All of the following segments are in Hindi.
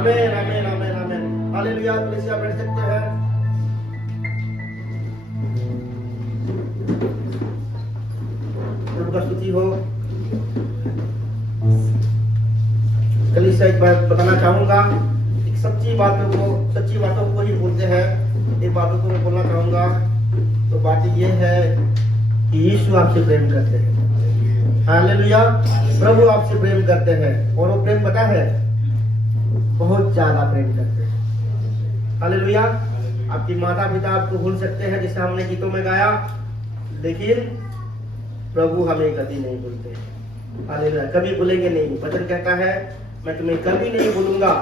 आमेन आमेन आमेन आमेन हालेलुया। कलीसिया बैठ सकते हैं। प्रभु का स्तुति हो। कलीसिया एक बात बताना चाहूंगा, एक सच्ची बातों को ही बोलते हैं। एक बातों को मैं बोलना चाहूंगा, तो बात ये है कि यीशु आपसे प्रेम करते हैं। हालेलुया। प्रभु आपसे प्रेम करते हैं, और वो प्रेम पता है, बहुत ज्यादा प्रेम करते हैं। हालेलुया। आपकी माता पिता आपको भूल सकते हैं, जैसे हमने गीतों में गाया, लेकिन प्रभु हमें कभी नहीं भूलते। हालेलुया। कभी भूलेंगे नहीं। वचन कहता है, मैं तुम्हें कभी नहीं भूलूंगा,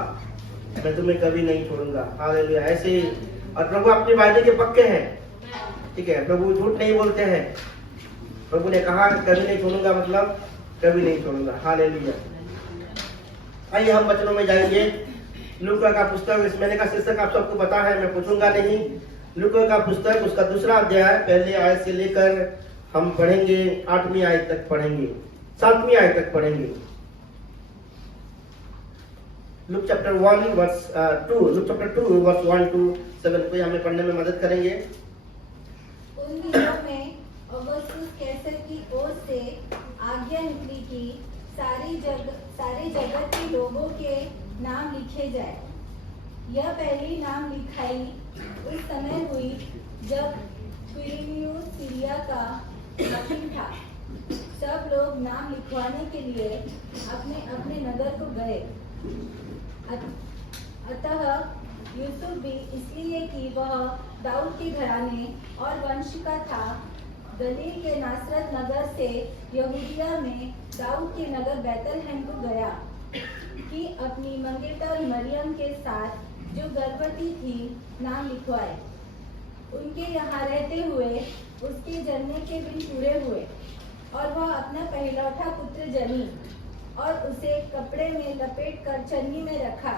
मैं तुम्हें कभी नहीं छोड़ूंगा। हालेलुया। ऐसे ही, और प्रभु अपने वायदे के पक्के हैं। ठीक है, प्रभु झूठ नहीं बोलते हैं। प्रभु ने कहा कभी नहीं छोड़ूंगा, मतलब कभी नहीं छोड़ूंगा। हालेलुया। आइए हम वचनों में जाएंगे। लूका का पुस्तक, इस महीने का शीर्षक आप सबको पता है, मैं पूछूंगा नहीं। लूका का पुस्तक, उसका 2 अध्याय, पहले आयत से लेकर हम पढ़ेंगे 8वीं आयत तक पढ़ेंगे, 7वीं आयत तक पढ़ेंगे। Luke chapter 1 verse 2, Luke chapter 2 verse 1 to 7 कोई हमें पढ़ने में मदद करेंगे। उन दिनों में अगस्तुस कैसर की ओर से आज्ञा निकली कि सारे जगत के लोगों के नाम लिखे जाए। यह पहली नाम लिखाई उस समय हुई जब क्विरिनियुस सीरिया का हाकिम था। सब लोग नाम लिखवाने के लिए अपने अपने नगर को गए। अतः यूसुफ भी, इसलिए कि वह दाऊद के घराने और वंश का था, गलील के नासरत नगर से यहूदिया में दाऊद के नगर बैतलहम को गया कि अपनी मंगेतर मरियम के साथ, जो गर्भवती थी, नाम लिखवाए। उनके यहाँ रहते हुए उसके जन्म के दिन पूरे हुए, और वह अपना पहलौठा पुत्र जनी, और उसे कपड़े में लपेट कर चन्नी में रखा,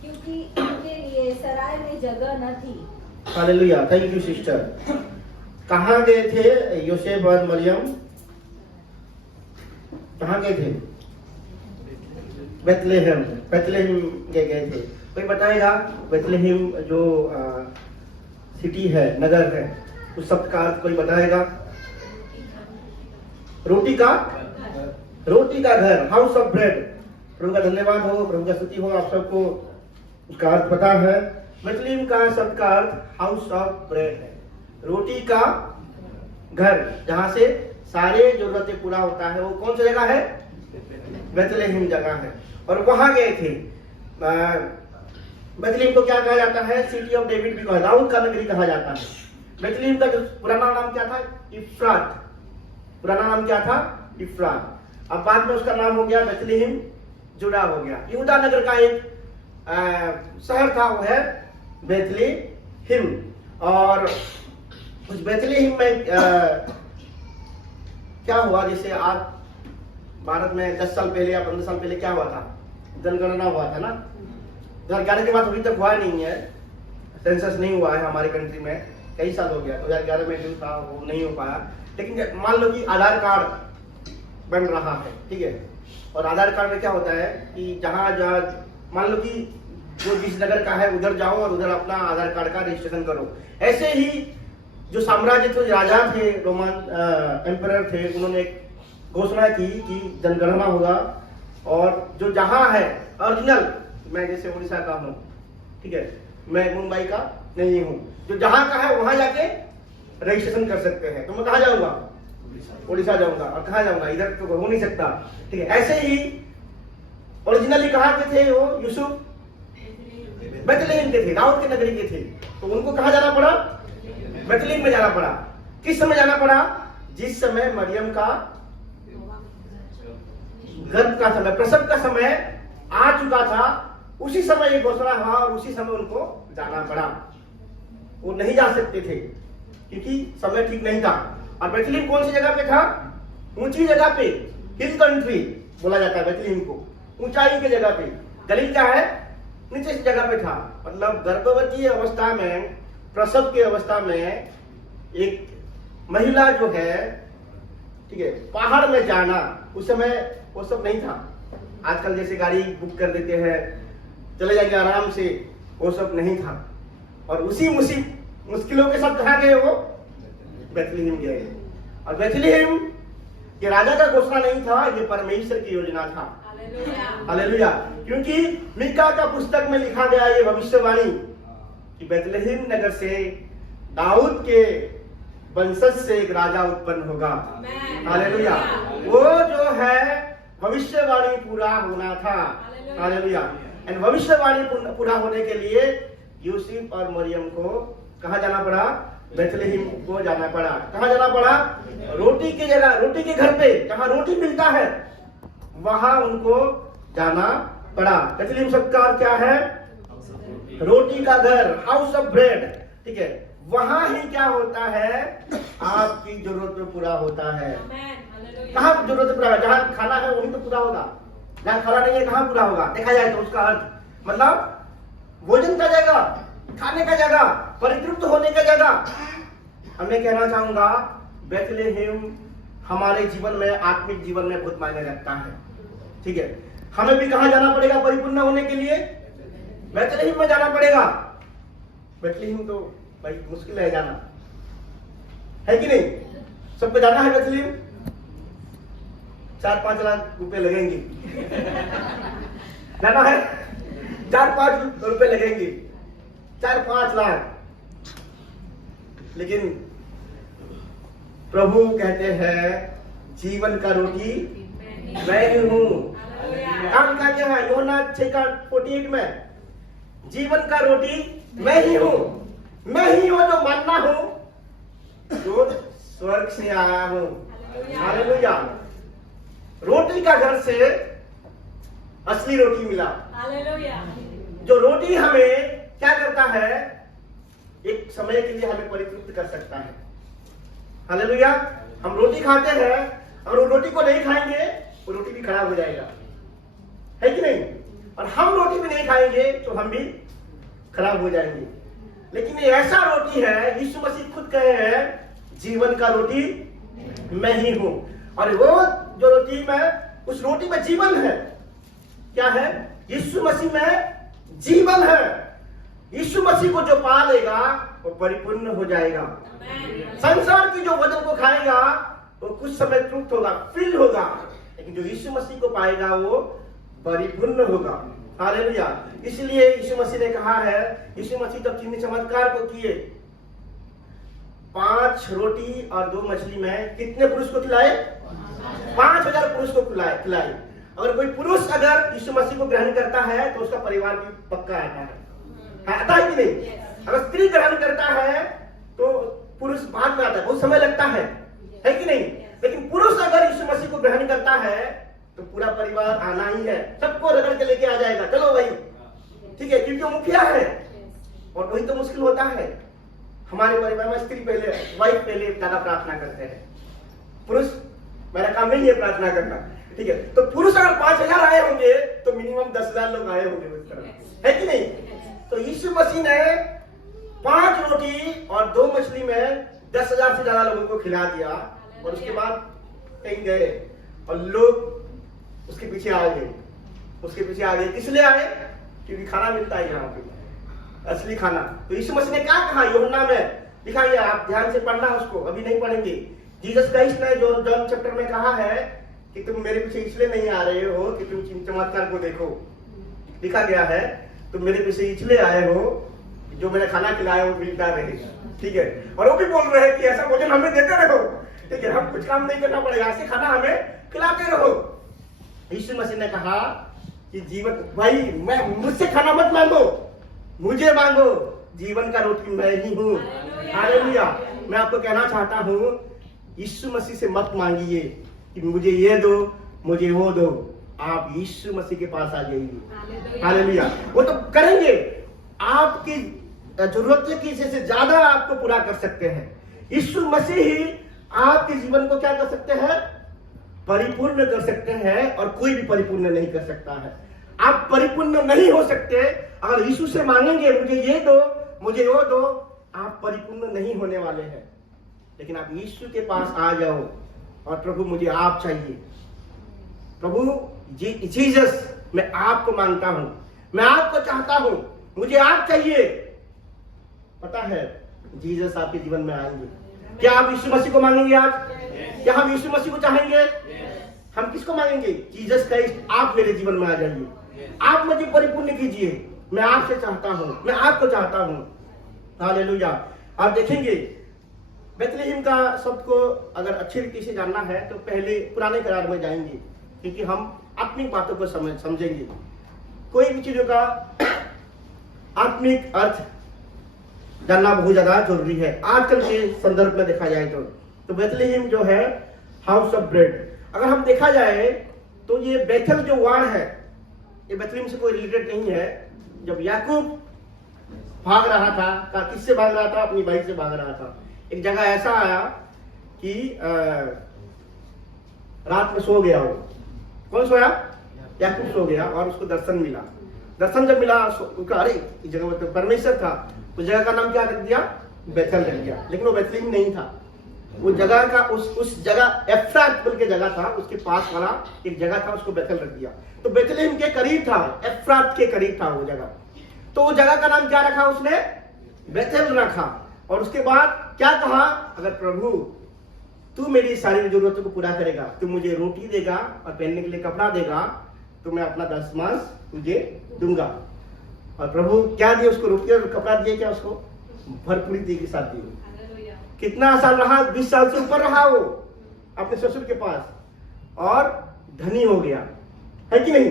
क्योंकि उनके लिए सराय में जगह न थी। हालेलुया। Thank you sister. कहाँ गए थे योसेफ और मरियम? कहाँ गए थे? बेथलेहम गए थे। कोई बताएगा बेथलेहम जो सिटी है, नगर है, उस शब्द का अर्थ कोई बताएगा? रोटी का घर, हाउस ऑफ ब्रेड। प्रभु का धन्यवाद हो, प्रभु का स्तुति हो। आप सबको उसका अर्थ पता है। बेथलेहम का शब्द का अर्थ हाउस ऑफ ब्रेड है, रोटी का घर, जहां से सारे जरूरतें पूरा होता है। वो कौन सी जगह है? बेथलेहम जगह है। और वहां गए थे। बेथलेहम को क्या कहा जाता है? सिटी ऑफ डेविड भी कहा, दाऊद का नगरी कहा जाता है। बेथलेहम का पुराना नाम क्या था? इफ्रात। पुराना नाम क्या था? इफ्रात। अब बाद में उसका नाम हो गया बेथलेहम, जुड़ा हो गया। यहूदा नगर का एक शहर था, वो है बेथलेहम। और उस बेथलेहम में क्या हुआ, जैसे आज भारत में 10 साल पहले या 15 साल पहले क्या हुआ था? जनगणना हुआ था ना। जनगणना के बाद अभी तक हुआ नहीं है, सेंसस नहीं हुआ है हमारी कंट्री में। कई साल हो गया, 2011 में जो था वो नहीं हो पाया। लेकिन मान लो कि आधार कार्ड बन रहा है, ठीक है। और आधार कार्ड में क्या होता है कि जहाँ मान लो कि जो जिस नगर का है उधर जाओ और उधर अपना आधार कार्ड का रजिस्ट्रेशन करो। ऐसे ही जो साम्राज्य थे, राजा थे, रोमन एम्परर थे, उन्होंने एक घोषणा की कि जनगणना होगा, और जो जहां है ओरिजिनल, मैं जैसे उड़ीसा का हूँ, ठीक है, मैं मुंबई का नहीं हूँ, जो जहां का है वहां जाके रजिस्ट्रेशन कर सकते हैं। तो मैं कहाँ जाऊंगा? उड़ीसा जाऊंगा। और कहाँ जाऊंगा? इधर तो हो नहीं सकता, ठीक है। ऐसे ही ओरिजिनली कहाँ के थे वो? यूसुफ बेथलेहम के थे, दाऊद के नगरी के थे। तो उनको कहाँ जाना पड़ा? बेथलेहम में जाना पड़ा। किस समय जाना पड़ा? जिस समय मरियम का गर्भ का समय, प्रसव का समय आ चुका था, उसी समय ये घोषणा हुआ और उसी समय उनको जाना पड़ा। वो नहीं जा सकते थे क्योंकि समय ठीक नहीं था। और बेथलेहम कौन सी जगह पे था? ऊंची जगह पे, हिल कंट्री बोला जाता है बेथलेहम को, ऊंचाई की जगह पे। गलील क्या है? नीचे की जगह पे था। मतलब गर्भवती अवस्था में, प्रसव की अवस्था में एक महिला जो है, ठीक है, पहाड़ में जाना, उस समय वो सब नहीं था। आजकल जैसे गाड़ी बुक कर देते हैं, चले जाएंगे आराम से, वो सब नहीं था। और उसी मुश्किलों के साथ कहाँ गए वो? बेथलेहम गए। और बेथलेहम ये राजा का घोषणा नहीं था, ये परमेश्वर की योजना था। हालेलुया। क्योंकि मीका का पुस्तक में लिखा गया ये भविष्यवाणी कि बेथलेहम नगर से दाऊद के वंशज से एक राजा उत्पन्न होगा। हालेलुया। वो जो है भविष्यवाणी पूरा होना था। हालेलुया। एंड भविष्यवाणी पूरा होने के लिए यूसुफ और मरियम को कहाँ जाना पड़ा? बेथलेहम को जाना पड़ा। कहाँ जाना पड़ा? रोटी की जगह, रोटी के घर पे जहाँ रोटी मिलता है वहां उनको जाना पड़ा। बेथलेहम शब्द का अर्थ क्या है? रोटी का घर, हाउस ऑफ ब्रेड। ठीक है, वहां ही क्या होता है? आपकी जरूरत पूरा होता है। कहाँ जरूरत पूरा है? जहाँ खाना है वहीं तो पूरा होगा। जहाँ खाना नहीं है कहाँ पूरा होगा? देखा जाए तो उसका अर्थ मतलब भोजन का जगह, खाने का जगह, परितृप्त होने का जगह। मैं कहना चाहूंगा बेथलेहम हमारे जीवन में, आत्मिक जीवन में बहुत मायने रखता है। ठीक है, हमें भी कहाँ जाना पड़ेगा परिपूर्ण होने के लिए? बेथलेहम में जाना पड़ेगा। बेथलेहम तो भाई मुश्किल है जाना, है कि नहीं? सबको जाना है बेथलेहम? 4-5 लाख रुपए लगेंगे जाना है, 4-5 रुपए लगेंगे, 4-5 लाख। लेकिन प्रभु कहते हैं जीवन का रोटी मैं ही हूं। काम का क्या है? यूहन्ना 6:48 में जीवन का रोटी मैं ही हूं। मैं ही हूं जो मन्ना हूं जो स्वर्ग से आया हूं। हालेलुया। रोटी का घर से असली रोटी मिला। हालेलुया। जो रोटी हमें क्या करता है? एक समय के लिए हमें परितृप्त कर सकता है। हालेलुया। हम रोटी खाते हैं, और वो रोटी को नहीं खाएंगे वो रोटी भी खराब हो जाएगा, है कि नहीं? और हम रोटी भी नहीं खाएंगे तो हम भी खराब हो जाएंगे। लेकिन ये ऐसा रोटी है, यीशु मसीह खुद कहे हैं जीवन का रोटी मैं ही हूं। और वो जो रोटी में, उस रोटी में जीवन है। क्या है? यीशु मसीह में जीवन है। यीशु मसीह को जो पा लेगा वो परिपूर्ण हो जाएगा। संसार की जो वजन को खाएगा वो कुछ समय तृप्त होगा, फिल होगा। लेकिन जो यीशु मसीह को पाएगा वो परिपूर्ण होगा। हालेलुया। इसलिए यीशु मसीह ने कहा है, यीशु मसीह जब चिन्ह चमत्कार को किए, 5 रोटी और 2 मछली में कितने पुरुष को खिलाए? 5000 पुरुष को खिलाए। अगर कोई पुरुष अगर यीशु मसीह को ग्रहण करता है तो उसका परिवार भी पक्का आता है। आता है कि नहीं? अगर स्त्री ग्रहण करता है तो पुरुष बाद में आता है, बहुत समय लगता है कि नहीं? लेकिन पुरुष अगर यीशु मसीह को ग्रहण करता है तो पूरा परिवार आना ही है, सबको रगड़ के लेके आ जाएगा, चलो भाई। ठीक है, क्योंकि वो मुखिया है। और वही तो मुश्किल होता है हमारे परिवार में। स्त्री पहले, वाइफ पहले ज्यादा प्रार्थना करते हैं, पुरुष मेरा काम नहीं है प्रार्थना करना। ठीक है, तो पुरुष अगर 5000 आए होंगे तो मिनिमम 10,000 लोग आए होंगे उस तरह, है कि नहीं? तो यीशु मसीह ने 5 रोटी और 2 मछली में 10,000 से ज्यादा लोगों को खिला दिया। और उसके बाद कहीं गए और लोग उसके पीछे आ गए। उसके पीछे आ गए, इसलिए आए क्योंकि खाना मिलता है यहाँ पे, असली खाना। तो यीशु मसीह ने क्या कहा? यूहन्ना में लिखा गया, आप ध्यान से पढ़ना उसको, अभी नहीं पढ़ेंगे। जीसस क्राइस्ट ने जो जॉन चैप्टर में कहा है कि तुम मेरे पीछे इसलिए नहीं आ रहे हो कि तुम चमत्कार को देखो। लिखा गया है तुम मेरे पीछे इसलिए आए हो जो मैंने खाना खिलाया वो मिलता रहे। ठीक है, और वो भी बोल रहे हैं कि ऐसा भोजन हमें देते रहो। ठीक है, हम कुछ काम नहीं करना पड़ेगा, ऐसे खाना हमें खिलाते रहो। यीशु मसीह ने कहा कि जीवन, भाई मैं मुझसे खाना मत मांगो, मुझे मांगो, जीवन का रोटी मैं ही हूँ। हालेलुया। मैं आपको कहना चाहता हूँ, यीशु मसीह से मत मांगिए कि मुझे ये दो, मुझे वो दो। आप यीशु मसीह के पास आ जाइए। हालेलुया। वो तो करेंगे, आपकी जरूरत की से ज्यादा आपको पूरा कर सकते हैं। यीशु मसीह ही आपके जीवन को क्या कर सकते हैं? परिपूर्ण कर सकते हैं, और कोई भी परिपूर्ण नहीं कर सकता है। आप परिपूर्ण नहीं हो सकते अगर यीशु से मांगेंगे मुझे ये दो, मुझे वो दो, आप परिपूर्ण नहीं होने वाले हैं। लेकिन आप यीशु के पास आ जाओ और प्रभु मुझे आप चाहिए, प्रभु जीसस मैं आपको मांगता हूं, मैं आपको चाहता हूं, मुझे आप चाहिए। पता है जीसस आपके जीवन में आएंगे। क्या आप यीशु मसीह को मांगेंगे आज? क्या हम यीशु मसीह को चाहेंगे? हम किसको मांगेंगे? जीसस क्राइस्ट, आप मेरे जीवन में आ जाइए, आप मुझे परिपूर्ण कीजिए। मैं आपसे चाहता हूं, मैं आपको चाहता हूं। हालेलुया। आप देखेंगे बेथलेहम का शब्द को अगर अच्छी रीति से जानना है तो पहले पुराने करार में जाएंगे, क्योंकि हम आत्मिक बातों को समझेंगे। कोई भी चीजों का आत्मिक अर्थ जानना बहुत ज्यादा जरूरी है आजकल के संदर्भ में देखा जाए तो बेथलेहम जो है हाउस ऑफ ब्रेड, अगर हम देखा जाए तो ये बेथल जो वार है ये बेथलेहम से कोई रिलेटेड नहीं है। जब याकूब भाग रहा था, किससे भाग रहा था? अपनी भाई से भाग रहा था। एक जगह ऐसा आया कि रात में सो गया वो। कौन सोया? याकूब सो गया और उसको दर्शन मिला। दर्शन जब मिला उसका, अरे इस जगह में तो परमेश्वर था। उस जगह का नाम क्या रख दिया? बेथल रख दिया। लेकिन वो बेथलेहम नहीं था। वो जगह का उस जगह एफ्रात बोल के जगह था, उसके पास वाला एक जगह था, उसको बेथल रख दिया। तो बेथलेहम के करीब था, एफ्रात के करीब था वो जगह। तो वो जगह का नाम क्या रखा उसने? बेथल रखा। और उसके बाद क्या कहा? अगर प्रभु तू मेरी सारी जरूरतों को पूरा करेगा, तू मुझे रोटी देगा और पहनने के लिए कपड़ा देगा, तो मैं अपना दशमांश तुझे दूंगा। और प्रभु क्या दिए उसको? रोटी और कपड़ा दिए। क्या उसको? भरपूरी के साथ दिए। कितना साल रहा? 20 साल से ऊपर रहा वो अपने ससुर के पास और धनी हो गया, है कि नहीं?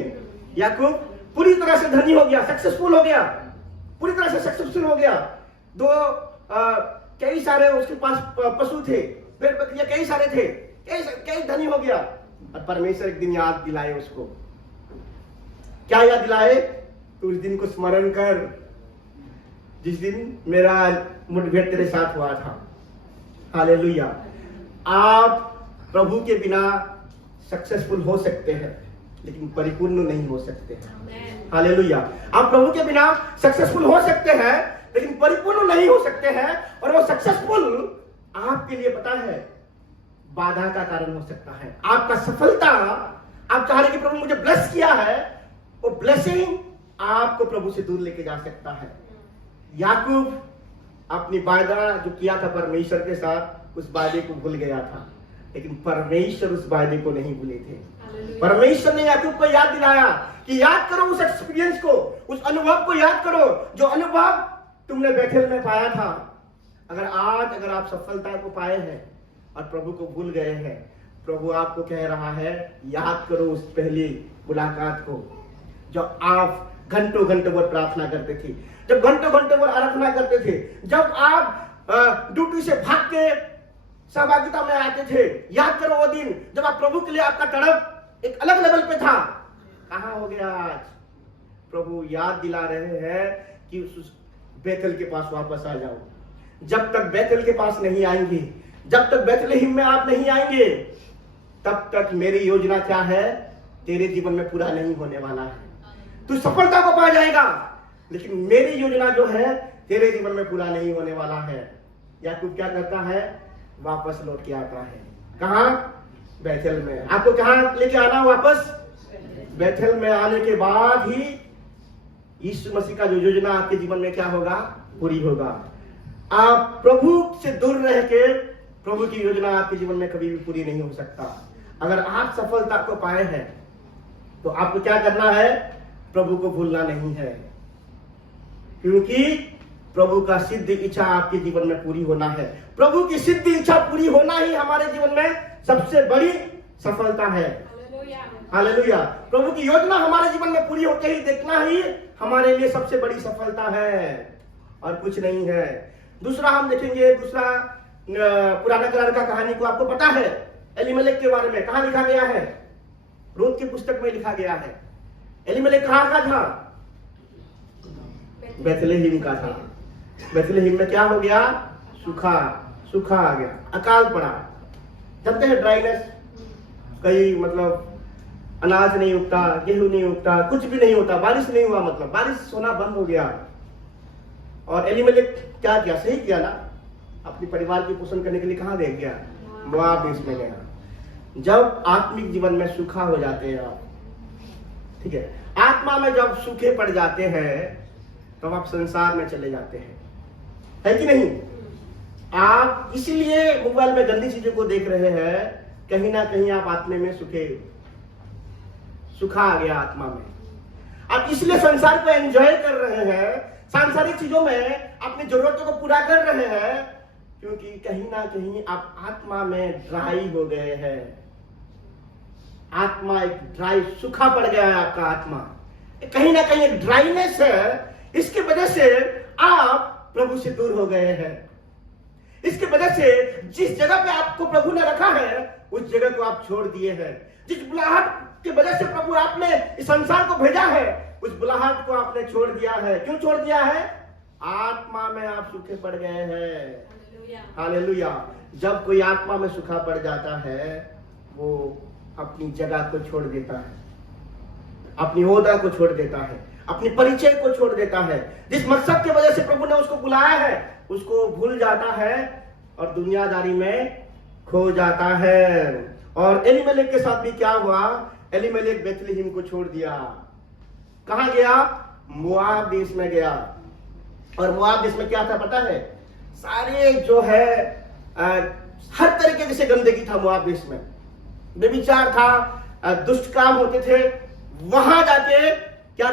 याकूब पूरी तरह से धनी हो गया, सक्सेसफुल हो गया, पूरी तरह से सक्सेसफुल हो गया। कई सारे उसके पास पशु थे, भेड़ बकरियां कई सारे थे, कई धनी हो गया। और परमेश्वर एक दिन याद दिलाए उसको। क्या याद दिलाए? तू उस दिन को स्मरण कर जिस दिन मेरा मुठभेड़ तेरे साथ हुआ था। हालेलुया। आप प्रभु के बिना सक्सेसफुल हो सकते हैं लेकिन परिपूर्ण नहीं हो सकते हैं। हालेलुया। आप प्रभु के बिना सक्सेसफुल हो सकते हैं लेकिन परिपूर्ण नहीं हो सकते हैं। और वो सक्सेसफुल आपके लिए पता है बाधा का कारण हो सकता है। आपका सफलता, आप चाह रहे कि प्रभु मुझे ब्लेस किया है, वो ब्लेसिंग आपको प्रभु से दूर लेके जा सकता है। याकूब अपनी वादा जो किया था परमेश्वर के साथ, उस वादे को भूल गया था, लेकिन परमेश्वर उस वादे को नहीं भूले थे। परमेश्वर ने याकूब को याद दिलाया कि याद करो उस एक्सपीरियंस को, उस अनुभव को याद करो जो अनुभव तुमने बेथेल में पाया था। अगर आप सफलता को पाए हैं और प्रभु को भूल गए हैं, प्रभु आपको कह रहा है याद करो उस पहली मुलाकात को, जब आप घंटों घंटों भर प्रार्थना करते थे, जब घंटों घंटों भर आराधना करते थे, जब आप ड्यूटी से भाग के सहभागिता में आते थे। याद करो वो दिन जब आप प्रभु के लिए आपका तड़प एक अलग लेवल पे था। कहां हो गया आज? प्रभु याद दिला रहे हैं कि उस बेथेल के पास वापस आ जाओ। जब तक बेथेल के पास नहीं आएंगे, जब तक बेथलेहम में आप नहीं आएंगे, तब तक मेरी योजना क्या है तेरे जीवन में पूरा नहीं होने वाला है। तू सफलता को पा जाएगा लेकिन मेरी योजना जो है तेरे जीवन में पूरा नहीं होने वाला है। याकूब क्या करता है? वापस लौट के आता है। कहां? बेथेल में। आपको कहां लेके आना? वापस बेथेल में आने के बाद ही यीशु मसीह का जो योजना आपके जीवन में क्या होगा? पूरी होगा। आप प्रभु से दूर रह के प्रभु की योजना आपके जीवन में कभी भी पूरी नहीं हो सकता। अगर आप सफलता को पाए हैं तो आपको क्या करना है? प्रभु को भूलना नहीं है, क्योंकि प्रभु का सिद्ध इच्छा आपके जीवन में पूरी होना है। प्रभु की सिद्ध इच्छा पूरी होना ही हमारे जीवन में सबसे बड़ी सफलता है। हालेलुया। प्रभु की योजना हमारे जीवन में पूरी होकर ही देखना ही हमारे लिए सबसे बड़ी सफलता है और कुछ नहीं है। दूसरा हम देखेंगे, दूसरा पुराना करार का कहानी को आपको पता है एलीमेलेक के बारे में। कहां लिखा गया है? रूत की पुस्तक में लिखा गया है। एलीमेलेक कहां का था? बेथलेहम का था। बेथलेहम में क्या हो गया? सूखा आ गया, अकाल पड़ा। जानते हैं ड्राइनेस, कई मतलब अनाज नहीं उगता, गेहूं नहीं उगता, कुछ भी नहीं होता, बारिश नहीं हुआ, मतलब बारिश होना बंद हो गया। और एलीमेलेक क्या किया? सही किया ना, अपने परिवार की पोषण करने के लिए कहां दे गया? मोआब देश में गया। जब आत्मिक जीवन में सूखा हो जाते हैं आप, ठीक है, आत्मा में जब सूखे पड़ जाते हैं तब आप संसार में चले जाते हैं, है कि नहीं? आप इसलिए मोबाइल में गंदी चीजों को देख रहे हैं, कहीं ना कहीं आप आत्मा में सुखा आ गया आत्मा में। आप इसलिए संसार को एंजॉय कर रहे हैं, सांसारिक चीजों में अपनी जरूरतों को पूरा कर रहे हैं, क्योंकि कहीं ना कहीं आप आत्मा में ड्राई हो गए हैं। आत्मा एक ड्राई, सूखा पड़ गया है आपका आत्मा, कहीं ना कहीं एक ड्राइनेस है। इसकी वजह से आप प्रभु से दूर हो गए हैं। इसकी वजह से जिस जगह पे आपको प्रभु ने रखा है उस जगह को आप छोड़ दिए हैं। जिस बुलाहट की वजह से प्रभु आपने इस संसार को भेजा है उस बुलाहट को आपने छोड़ दिया है। क्यों छोड़ दिया है? आत्मा में आप सूखे पड़ गए हैं। हालेलुया। जब कोई आत्मा में सूखा पड़ जाता है वो अपनी जगह को छोड़ देता है, अपनी ओहदा को छोड़ देता है, अपनी परिचय को छोड़ देता है। जिस मकसद की वजह से प्रभु ने उसको बुलाया है उसको भूल जाता है और दुनियादारी में खो जाता है। और एलीमेलेक के साथ भी क्या हुआ? एलीमेलेक बेथलेहम को छोड़ दिया। कहां गया? मोआब देश में गया। और मोआब देश में क्या था पता है? सारे जो है हर तरीके से गंदगी था मोआब देश में। व्यभिचार था, दुष्ट काम होते थे। वहां जाके क्या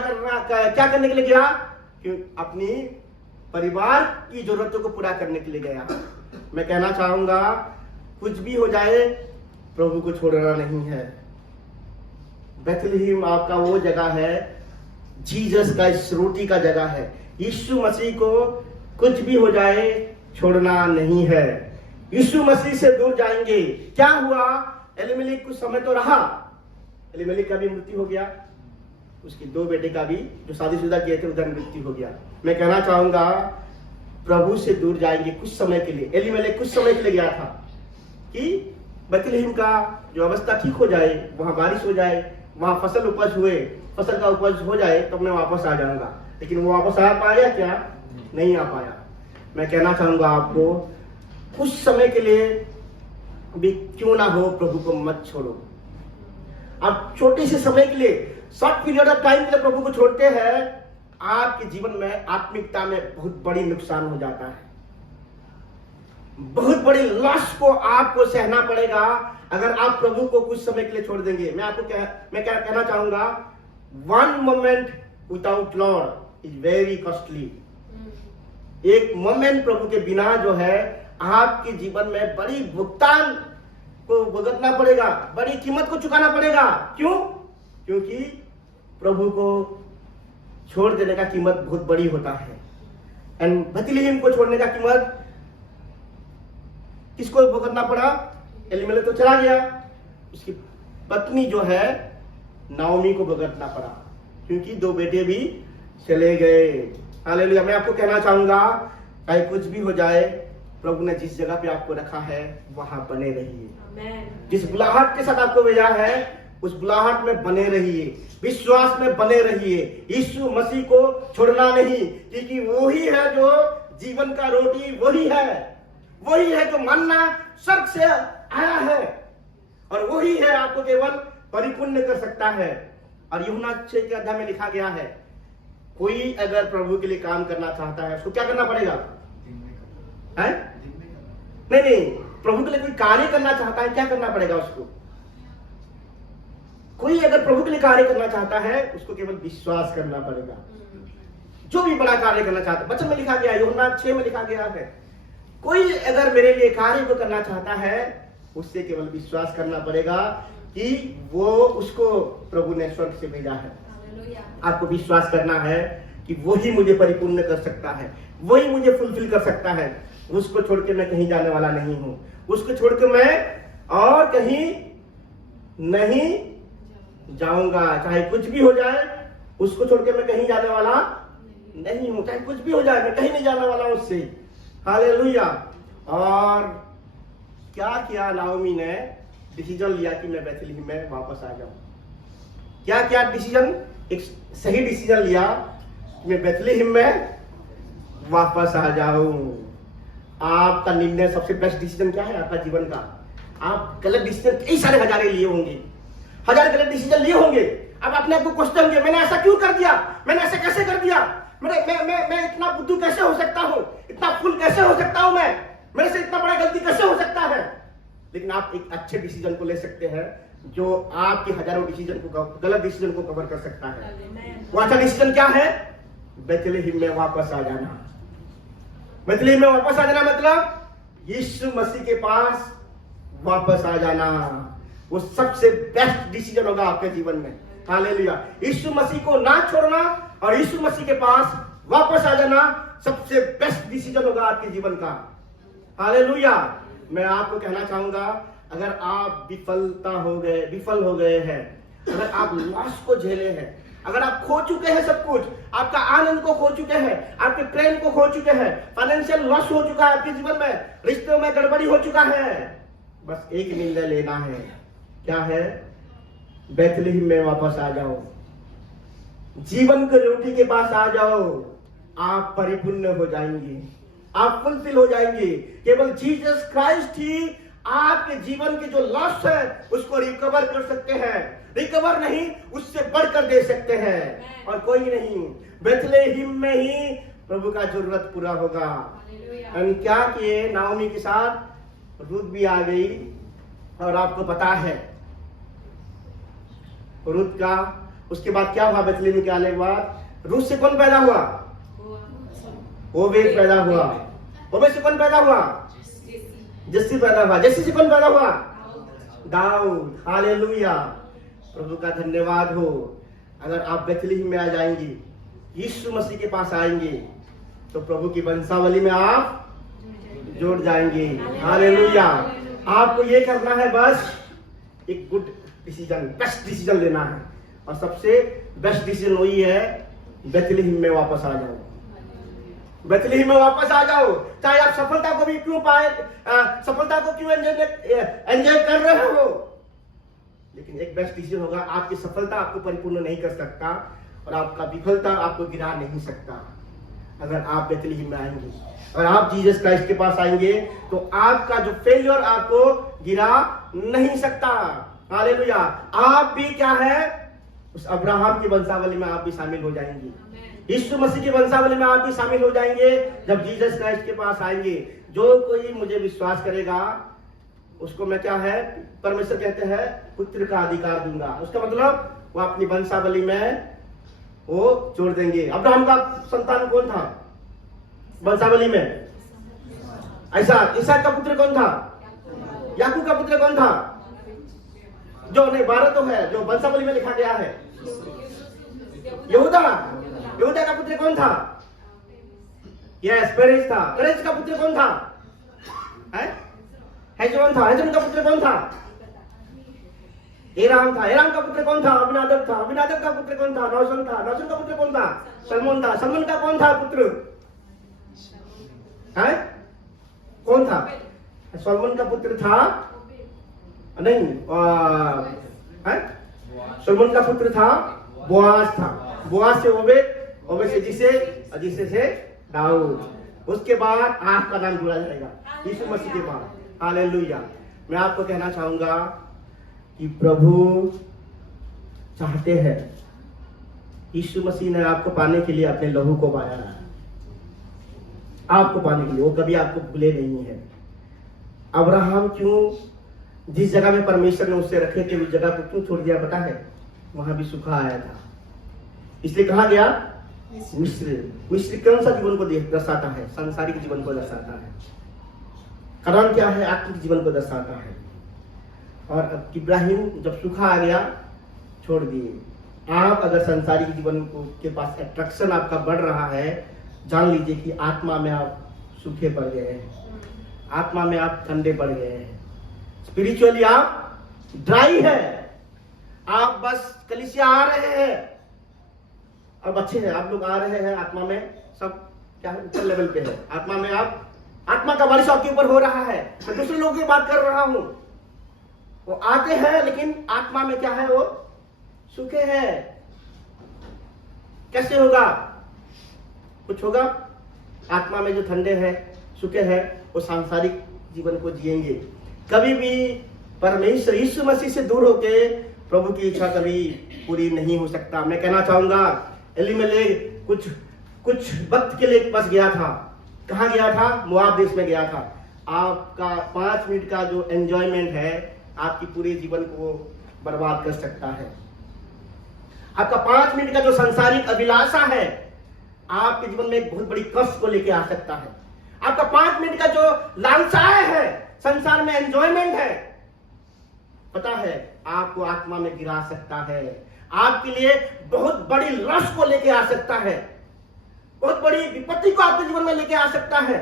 करने के लिए गया? कि अपनी परिवार की जरूरतों को पूरा करने के लिए गया। मैं कहना चाहूंगा कुछ भी हो जाए प्रभु को छोड़ना नहीं है। बेथलेहम आपका वो जगह है, जीसस का इस रोटी का जगह है। यीशु मसीह को कुछ भी हो जाए छोड़ना नहीं है। यीशु मसीह से दूर जाएंगे। क्या हुआ? एलीमेलेक कुछ समय तो रहा, एलीमेलेक का भी मृत्यु हो गया, उसके 2 बेटे का भी जो शादीशुदा किए थे उधर मृत्यु हो गया। मैं कहना चाहूंगा प्रभु से दूर जाएंगे कुछ समय के लिए। एलीमेलेक कुछ समय के लिए गया था कि बेथलेहम का जो अवस्था ठीक हो जाए, वहां बारिश हो जाए, वहां फसल का उपज हो जाए तब मैं वापस आ जाऊंगा। लेकिन वो वापस आ पाया क्या? नहीं आ पाया। मैं कहना चाहूंगा आपको कुछ समय के लिए भी क्यों ना हो प्रभु को मत छोड़ो। आप छोटे से समय के लिए, शॉर्ट पीरियड ऑफ टाइम के लिए प्रभु को छोड़ते हैं, आपके जीवन में आत्मिकता में बहुत बड़ी नुकसान हो जाता है। बहुत बड़ी लॉस को आपको सहना पड़ेगा अगर आप प्रभु को कुछ समय के लिए छोड़ देंगे। मैं क्या कहना चाहूंगा, 1 moment without Lord is very costly. एक मोमेंट प्रभु के बिना जो है आपके जीवन में बड़ी भुगतान को भुगतना पड़ेगा, बड़ी कीमत को चुकाना पड़ेगा। क्यों? क्योंकि प्रभु को छोड़ देने का कीमत बहुत बड़ी होता है। एंड बेथलेहम को छोड़ने का कीमत किसको भुगतना पड़ा? एलीमेलेक तो चला गया, उसकी पत्नी जो है नाओमी को भुगतना पड़ा, क्योंकि 2 बेटे भी चले गए। हालेलुया। मैं आपको कहना चाहूंगा चाहे कुछ भी हो जाए, प्रभु ने जिस जगह पे आपको रखा है वहां बने रहिए। जिस बुलाहट के साथ आपको भेजा है उस बुलाहट में बने रहिए, विश्वास में बने रहिए। यीशु मसीह को छोड़ना नहीं, क्योंकि वही है जो जीवन का रोटी, वही है जो मन्ना स्वर्ग से आया है, और वही है आपको केवल परिपूर्ण कर सकता है। और यूहन्ना 6 के अध्याय में लिखा गया है, कोई अगर प्रभु के लिए काम करना चाहता है उसको क्या करना पड़ेगा? नहीं, प्रभु के लिए कोई कार्य करना चाहता है, क्या करना पड़ेगा उसको? कोई अगर प्रभु के लिए कार्य करना चाहता है उसको केवल विश्वास करना पड़ेगा। जो भी बड़ा कार्य करना चाहता है, वचन में लिखा गया, यूहन्ना 6 में लिखा गया है, कोई अगर मेरे लिए कार्य को करना चाहता है उससे केवल विश्वास करना पड़ेगा कि वो उसको प्रभु ने स्वर्ग से भेजा है। आपको विश्वास करना है कि वही मुझे परिपूर्ण कर सकता है, वही मुझे फुलफिल कर सकता है। उसको छोड़ के मैं कहीं जाने वाला नहीं हूं, उसको छोड़ के मैं और कहीं नहीं जाऊंगा। चाहे कुछ भी हो जाए उसको छोड़ के मैं कहीं जाने वाला नहीं हूं, चाहे कुछ भी हो जाए मैं कहीं नहीं जाने वाला उससे। हालेलुया। और क्या किया? नाओमी ने डिसीजन लिया कि मैं बेथलेहम में वापस आ जाऊं। क्या डिसीजन? एक सही डिसीजन लिया कि मैं बेथलेहम में वापस आ जाऊं। आपका निर्णय सबसे बेस्ट डिसीजन क्या है आपका जीवन का? आप गलत डिसीजन कई सारे हजारे लिए होंगे, 1000 गलत डिसीजन लिए होंगे, अब अपने आप को क्वेश्चन किया, मैंने ऐसा क्यों कर दिया, मैंने ऐसा कैसे कर दिया, मैं इतना बुद्धू कैसे हो सकता हूँ, इतना फुल कैसे हो सकता हूँ, मैं मेरे से इतना बड़ा गलती कैसे हो सकता है। लेकिन आप एक अच्छे डिसीजन को ले सकते हैं जो आपके हजारों डिसीजन को, गलत डिसीजन को कवर कर सकता है। वो अच्छा डिसीजन क्या है? बेथलेहम में वापस आ जाना। बेथलेहम में वापस आ जाना मतलब यीशु मसीह के पास वापस आ जाना। वो सबसे बेस्ट डिसीजन होगा आपके जीवन में। हालेलुया। यीशु मसीह को ना छोड़ना और यीशु मसीह के पास वापस आ जाना सबसे बेस्ट डिसीजन होगा आपके जीवन का। हालेलुया। मैं आपको कहना चाहूंगा, अगर आप विफल हो गए हैं, अगर आप लॉस को झेले हैं, अगर आप खो चुके हैं सब कुछ, आपका आनंद को खो चुके हैं, आपके प्रेम को खो चुके हैं, फाइनेंशियल लॉस हो चुका है आपके जीवन में, रिश्तों में गड़बड़ी हो चुका है, बस एक निर्णय लेना है। क्या है? बेथलेहम में वापस आ जाओ, जीवन की रोटी के पास आ जाओ। आप परिपूर्ण हो जाएंगे, आप फुलफिल हो जाएंगे। केवल जीसस क्राइस्ट ही आपके जीवन के जो लॉस है उसको रिकवर कर सकते हैं। रिकवर नहीं, उससे बढ़कर दे सकते हैं, और कोई नहीं। बेथलेहम में ही प्रभु का जरूरत पूरा होगा। हम क्या किए, नाओमी के साथ रूत भी आ गई, और आपको पता है रूत का उसके बाद क्या हुआ? बेथलेहम के आने के बाद रूत से कौन पैदा हुआ? ओबेद पैदा हुआ। ओबेद से कौन पैदा हुआ? जस्सी पैदा हुआ। जस्सी से कौन पैदा हुआ? दाऊद। हालेलुया। प्रभु का धन्यवाद हो। अगर आप बेथलेहम में आ जाएंगे, यीशु मसीह के पास आएंगे, तो प्रभु की वंशावली में आप जुड़ जाएंगे। हालेलुया। आपको ये करना है, बस एक गुड डिसीजन, बेस्ट डिसीजन लेना है, और सबसे बेस्ट डिसीजन वही है, बेथलेहम में वापस आ जाओ। बेथलेहम में वापस आ जाओ। चाहे आप सफलता को भी क्यों पाए, सफलता को क्यों एंजॉय कर रहे हो, लेकिन एक बेस्ट डिसीजन होगा। आपकी सफलता आपको परिपूर्ण नहीं कर सकता, और आपका विफलता आपको गिरा नहीं सकता। अगर आप बेथलेहम में आएंगे, अगर आप जीसस क्राइस्ट के पास आएंगे, तो आपका जो फेलियर आपको गिरा नहीं सकता। हालेलुया। आप भी क्या है, उस अब्राहम की वंशावली में आप भी शामिल हो जाएंगे, यीशु मसीह की वंशावली में आप भी शामिल हो जाएंगे जब जीसस क्राइस्ट के पास आएंगे। जो कोई मुझे विश्वास करेगा उसको मैं क्या है, परमेश्वर कहते हैं पुत्र का अधिकार दूंगा। उसका मतलब वो अपनी वंशावली में वो जोड़ देंगे। अब्राहम का संतान कौन था वंशावली में? इसहाक का पुत्र कौन था? याकूब का पुत्र कौन था? जो नहीं, 12 तो है जो वंशावली में लिखा गया है। यहूदा। यहूदा का पुत्र कौन था? यस, पेरेज था। पेरेज का पुत्र कौन था? हेजरोन था। हेजरोन का पुत्र कौन था? एराम था। एराम का पुत्र कौन था? अबीनादब था। अबीनादब का पुत्र कौन था? नौशन था। नौशन का पुत्र कौन था? सलमोन था। सलमोन का कौन था पुत्र? है कौन था? सलमोन का पुत्र था नहीं, सलमोन का पुत्र था बोआज था। बोआज से ओबेद, ओबेद से जिसे से दाऊद। उसके बाद आपका नाम जुड़ा जाएगा यीशु मसीह के बाद। हालेलुया। मैं आपको कहना चाहूंगा कि प्रभु चाहते हैं, यीशु मसीह ने आपको पाने के लिए अपने लहू को बहाया है, आपको पाने के लिए। वो कभी आपको भूले नहीं है। अब्राहम क्यों जिस जगह में परमेश्वर ने उससे रखे थे उस जगह को क्यों छोड़ दिया पता है? वहां भी सूखा आया था, इसलिए कहा गया मिस्र। मिस्र कौन सा जीवन को दर्शाता है? सांसारिक जीवन को दर्शाता है। कनान क्या है? आत्मिक जीवन को दर्शाता है। और इब्राहिम जब सूखा आ गया छोड़ दिए। आप अगर सांसारिक जीवन को के पास अट्रैक्शन आपका बढ़ रहा है, जान लीजिए कि आत्मा में आप सूखे पड़ गए हैं, आत्मा में आप ठंडे पड़ गए हैं, स्पिरिचुअली आप ड्राई है। आप बस कलीसिया आ रहे हैं और अच्छे हैं, आप लोग आ रहे हैं, आत्मा में सब क्या है, ऊपर लेवल पे है। आत्मा में आप, आत्मा का बारिश आपके ऊपर हो रहा है। मैं दूसरे लोगों की बात कर रहा हूं, वो आते हैं लेकिन आत्मा में क्या है, वो सूखे हैं। कैसे होगा? कुछ होगा। आत्मा में जो ठंडे हैं, सूखे हैं, वो सांसारिक जीवन को जिएंगे। कभी भी परमेश्वर यीशु मसीह से दूर होके प्रभु की इच्छा कभी पूरी नहीं हो सकता। मैं कहना चाहूंगा एलीमेलेक कुछ वक्त के लिए बस गया था। कहाँ गया था? मोआब देश में गया था। आपका 5 मिनट का जो एंजॉयमेंट है आपकी पूरे जीवन को बर्बाद कर सकता है। आपका 5 मिनट का जो सांसारिक अभिलाषा है आपके जीवन में एक बहुत बड़ी कष्ट को लेके आ सकता है। आपका 5 मिनट का जो लालसाएं है, संसार में एंजॉयमेंट है, पता है आपको आत्मा में गिरा सकता है। आपके लिए बहुत बड़ी लश को लेके आ सकता है, बहुत बड़ी विपत्ति को आपके जीवन में लेके आ सकता है,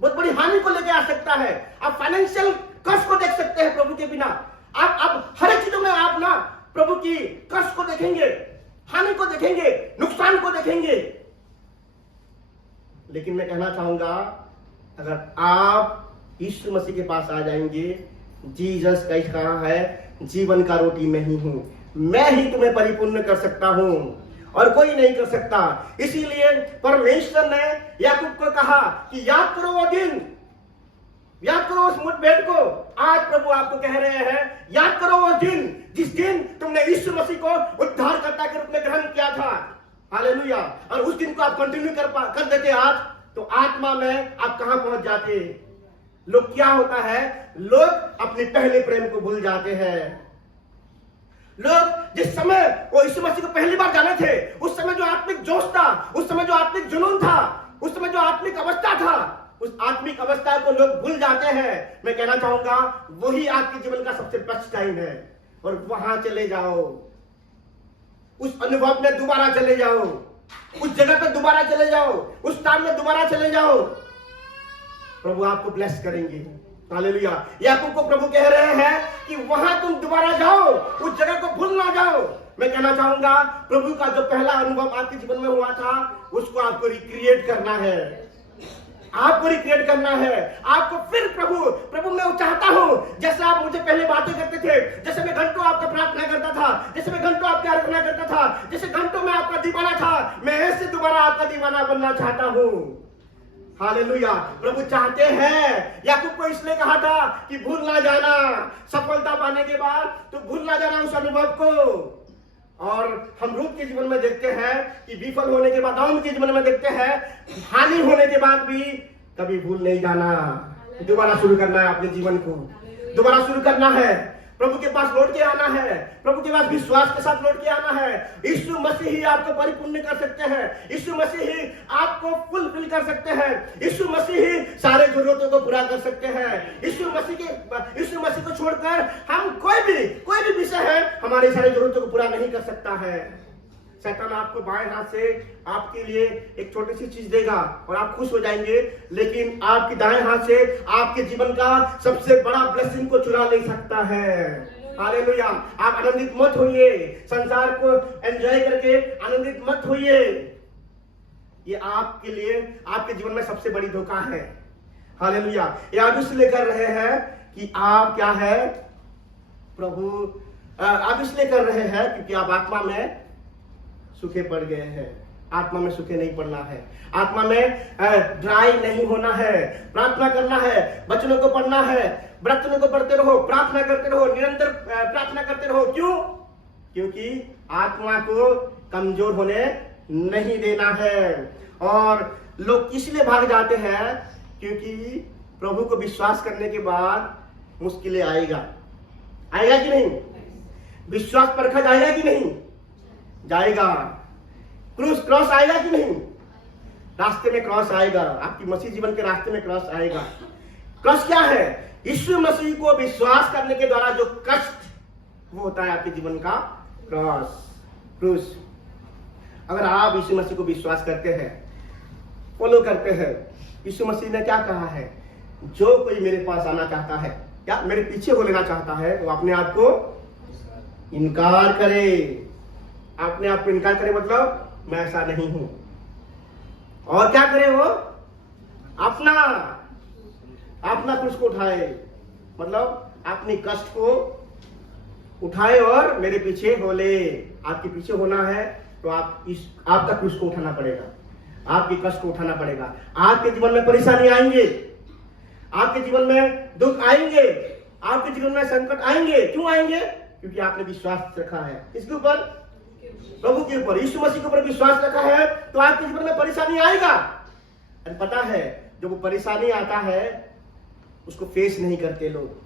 बहुत बड़ी हानि को लेके आ सकता है। आप फाइनेंशियल कष्ट को देख सकते हैं प्रभु के बिना। आप हर एक चीजों में आप ना प्रभु की कष्ट को देखेंगे, हानि को देखेंगे, नुकसान को देखेंगे। लेकिन मैं कहना चाहूंगा अगर आप यीशु मसीह के पास आ जाएंगे, जीसस कहा है जीवन का रोटी मैं ही हूं, मैं ही तुम्हें परिपूर्ण कर सकता हूं और कोई नहीं कर सकता। इसीलिए परमेश्वर ने याकूब को कहा कि याद करो वो दिन, याद करो उस मुठभेड़ को। आज प्रभु आपको कह रहे हैं याद करो वो दिन जिस दिन तुमने यीशु मसीह को उद्धारकर्ता के रूप में ग्रहण किया था। हालेलुया। और उस दिन को आप कंटिन्यू कर देते आज, तो आत्मा में आप कहां पहुंच जाते। लोग क्या होता है, लोग अपने पहले प्रेम को भूल जाते हैं। लोग जिस समय वो यीशु मसीह को पहली बार जाने थे, उस समय जो आत्मिक जोश था, उस समय जो आत्मिक जुनून था, उस समय जो आत्मिक अवस्था था, उस आत्मिक अवस्था को लोग भूल जाते हैं। मैं कहना चाहूंगा वही आपके जीवन का सबसे बेस्ट टाइम है। और वहां चले जाओ, उस अनुभव में दोबारा चले जाओ, उस जगह पर दोबारा चले जाओ, उस टाइम में दोबारा चले जाओ। प्रभु आपको ब्लेस करेंगे। हालेलुया। याकूब को प्रभु कह रहे हैं कि वहां तुम दोबारा जाओ, उस जगह को भूल ना जाओ। मैं कहना चाहूंगा प्रभु का जो पहला अनुभव आपके जीवन में हुआ था उसको आपको रिक्रिएट करना है, आपको रिक्रिएट करना है। आपको फिर प्रभु मैं चाहता हूं जैसे आप मुझे पहले बातें करते थे, जैसे मैं घंटों आपका प्रार्थना करता था, जैसे मैं घंटों आपकी आराधना करता था, जैसे घंटों में आपका दीवाना था, मैं ऐसे दोबारा आपका दीवाना बनना चाहता हूं। हालेलुया। प्रभु चाहते हैं। याकूब को इसलिए कहा था कि भूल ना जाना, सफलता पाने के बाद तो भूल ना जाना उस अनुभव को। और हम रूप के जीवन में देखते हैं कि विफल होने के बाद, दाऊद के जीवन में देखते हैं हानि होने के बाद भी कभी भूल नहीं जाना, दोबारा शुरू करना है अपने जीवन को, दोबारा शुरू करना है, प्रभु के पास लौट के आना है, प्रभु के पास विश्वास के साथ लौट के आना है। यीशु मसीह ही आपको परिपूर्ण कर सकते हैं, यीशु मसीह ही आपको फुलफिल कर सकते हैं, यीशु मसीह ही सारे जरूरतों को पूरा कर सकते हैं। यीशु मसीह को छोड़कर हम कोई भी विषय है हमारी सारी जरूरतों को पूरा नहीं कर सकता है। शैतान आपको बाएं हाथ से आपके लिए एक छोटी सी चीज देगा और आप खुश हो जाएंगे, लेकिन आपके दाएं हाथ से आपके जीवन का सबसे बड़ा ब्लेसिंग को चुरा ले सकता है। हालेलुया। आप आनंदित मत होइए, संसार को एंजॉय करके आनंदित मत होइए। ये आपके लिए आपके जीवन में सबसे बड़ी धोखा है। हालेलुया। ये आप इसलिए कर रहे हैं कि आप क्या है प्रभु, आप इसलिए कर रहे हैं क्योंकि आप आत्मा में सूखे पड़ गए हैं। आत्मा में सूखे नहीं पड़ना है, आत्मा में ड्राई नहीं होना है। प्रार्थना करना है, वचनों को पढ़ना है, वचनों को पढ़ते रहो, प्रार्थना करते रहो, निरंतर प्रार्थना करते रहो। क्यों? क्योंकि आत्मा को कमजोर होने नहीं देना है। और लोग इसलिए भाग जाते हैं क्योंकि प्रभु को विश्वास करने के बाद मुश्किलें आएगा कि नहीं? विश्वास परखा जाएगा कि नहीं? जाएगा। क्रॉस आएगा कि नहीं? रास्ते में क्रॉस आएगा, आपकी मसीह जीवन के रास्ते में क्रॉस आएगा। क्रॉस क्या है? यीशु मसीह को विश्वास करने के द्वारा जो कष्ट, वो होता है आपके जीवन का क्रूस। अगर आप यीशु मसीह को विश्वास करते हैं, फॉलो करते हैं, यीशु मसीह ने क्या कहा है? जो कोई मेरे पास आना चाहता है, क्या मेरे पीछे हो लेना चाहता है, वो अपने आप को इनकार करे। अपने आप को इनकार करे मतलब मैं ऐसा नहीं हूं। और क्या करे? वो अपना क्रूस को उठाए, मतलब अपनी कष्ट को उठाए और मेरे पीछे हो ले। आपके पीछे होना है तो आपका क्रूस को उठाना पड़ेगा, आपकी कष्ट को उठाना पड़ेगा। आपके जीवन में परेशानी आएंगे, आपके जीवन में दुख आएंगे, आपके जीवन में संकट आएंगे। क्यों आएंगे? क्योंकि आपने विश्वास रखा है इसके ऊपर। प्रभु के ऊपर, यीशु मसीह के ऊपर विश्वास रखा है तो आपके जीवन में परेशानी आएगा। और पता है जब वो परेशानी आता है उसको फेस नहीं करते लोग।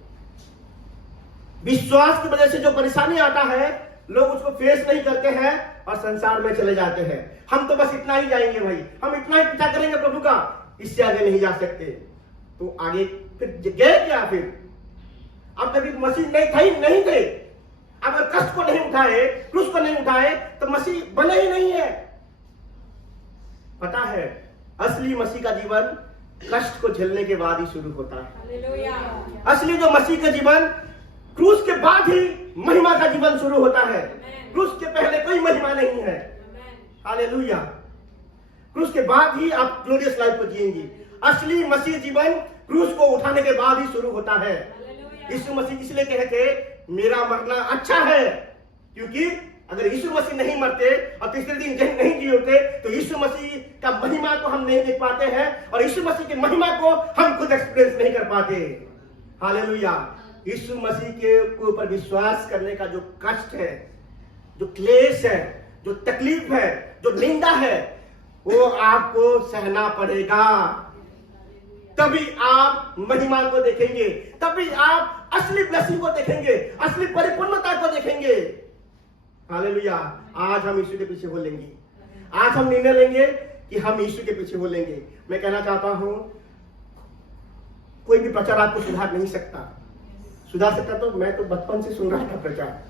विश्वास की वजह से जो परेशानी आता है लोग उसको फेस नहीं करते हैं और संसार में चले जाते हैं। हम तो बस इतना ही जाएंगे भाई, हम इतना ही पीछा करेंगे प्रभु का, इससे आगे नहीं जा सकते। तो आगे फिर गए क्या? फिर अब कभी मसीह नहीं थे, अगर कष्ट को नहीं उठाए, क्रूस को नहीं उठाए तो मसीह बने ही नहीं है। पता है असली मसीह का जीवन कष्ट को झेलने के बाद ही शुरू होता है। असली जो मसीह का जीवन क्रूस के बाद ही महिमा का जीवन शुरू होता है। क्रूस के पहले कोई महिमा नहीं है। हालेलुया। क्रूस के बाद ही आप ग्लोरियस लाइफ को जिएंगे। असली मसीह जीवन क्रूस को उठाने के बाद ही शुरू होता है। यीशु मसीह इसलिए कहते मेरा मरना अच्छा है, क्योंकि अगर यीशु मसीह नहीं मरते और तीसरे दिन नहीं जी होते तो यीशु मसीह का महिमा को हम नहीं देख पाते हैं और यीशु मसीह की महिमा को हम खुद एक्सपीरियंस नहीं कर पाते। हालेलुया। यीशु मसीह के ऊपर विश्वास करने का जो कष्ट है, जो क्लेश है, जो तकलीफ है, जो निंदा है, वो आपको सहना पड़ेगा। तभी आप महिमा को देखेंगे, तभी आप असली ब्लेसिंग को देखेंगे, असली परिपूर्णता को देखेंगे। हालेलुया। आज हम यीशु के पीछे बोलेंगे, आज हम निर्णय लेंगे कि हम यीशु के पीछे बोलेंगे। मैं कहना चाहता हूं कोई भी प्रचार आपको सुधार नहीं सकता। सुधार सकता तो मैं तो बचपन से सुन रहा था प्रचार,